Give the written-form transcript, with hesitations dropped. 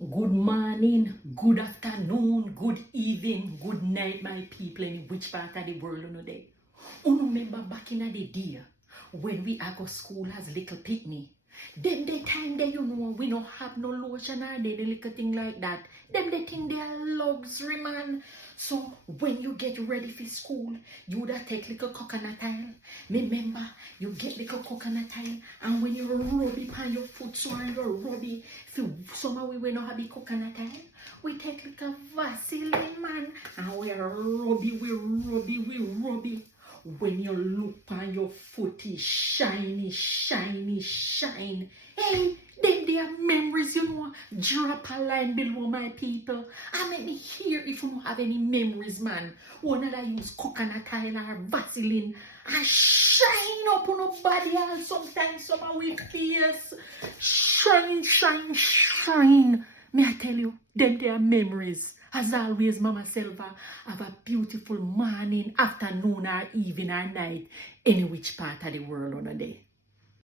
Good morning, good afternoon, good evening, good night, my people in which part of the world you know they. You remember back in the day when we are go school as little picnic. Them the time they we don't have no lotion or they little thing like that. Them they think they are luxury man. So when you get ready for school, you would take little coconut oil. Remember, you get little coconut oil and when you rub it on your foot so and you rub it, somehow we don't have the coconut oil. We take little Vaseline man and we rub it. When you look on your foot is shiny. Hey, then there are memories, Drop a line below, my people. And let me hear if you don't have any memories, man. One that use coconut oil or Vaseline and shine up on your body and sometimes some of we face. Shine. May I tell you, then there are memories. As always, Mama Selva, have a beautiful morning, afternoon, or evening, or night, any which part of the world on a day.